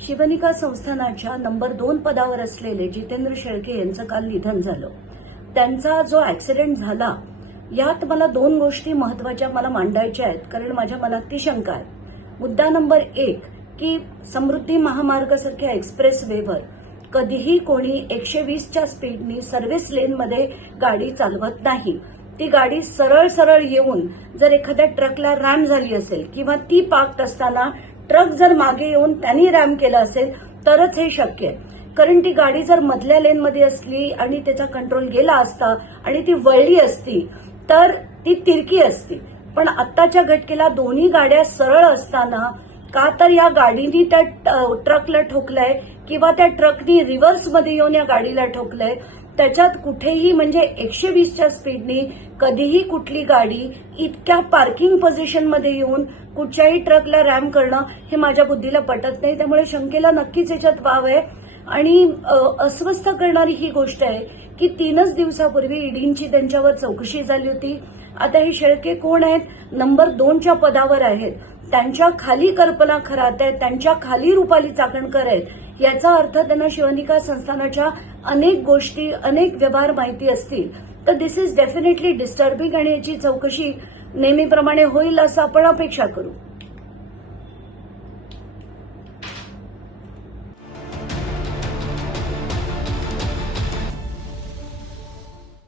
शिवनिका संस्थानाच्या नंबर 2 पदावर असलेले जितेंद्र शेळके यांचं काल निधन झालं. त्यांचा जो ऍक्सिडेंट झाला यात मला 2 गोष्टी महत्वाच्या मला मांडायच्या आहेत, कारण माझ्या मनात ती शंका आहे. मुद्दा नंबर 1 की समृद्धी महामार्गासारख्या एक्सप्रेस वेवर कधीही कोणी 120च्या स्पीडनी सर्व्हिस लेनमध्ये गाडी चालवत नाही. ती गाडी सरळ सरळ येऊन जर एखाद्या ट्रकला रॅम झाली असेल किंवा ती पार्कड असताना ट्रक जर मागे येऊन त्यांनी रॅम केलं असेल तरच हे शक्य आहे. कारण ती गाडी जर मधल्या लेनमध्ये असली आणि त्याचा कंट्रोल गेला असता आणि ती वळली असती तर ती तिरकी असती. पण आत्ताच्या घटकेला दोन्ही गाड्या सरळ असताना का तर या गाडीनी त्या ट्रकला ठोकलंय किंवा त्या ट्रकनी रिव्हर्समध्ये येऊन या गाडीला ठोकलंय. त्याच्यात कुठेही म्हणजे 120च्या स्पीडनी कधीही कुठली गाडी इतक्या पार्किंग पोझिशनमध्ये येऊन कुठच्याही ट्रकला रॅम करणं हे माझ्या बुद्धीला पटत नाही. त्यामुळे शंकेला नक्कीच याच्यात वाव आहे. आणि अस्वस्थ करणारी ही गोष्ट आहे की 3च दिवसापूर्वी ईडीची त्यांच्यावर चौकशी झाली होती. आता हे शेळके कोण आहेत? नंबर 2च्या पदावर आहेत. त्यांच्या खाली कल्पना खरात आहेत, त्यांच्या खाली रुपाली चाकणकर आहेत. याचा अर्थ त्यांना शिवनिका संस्थानाच्या अनेक गोष्टी, अनेक व्यवहार माहिती असतील. तर दिस इज डेफिनेटली डिस्टर्बिंग आणि याची चौकशी नेहमीप्रमाणे होईल असं आपण अपेक्षा करू.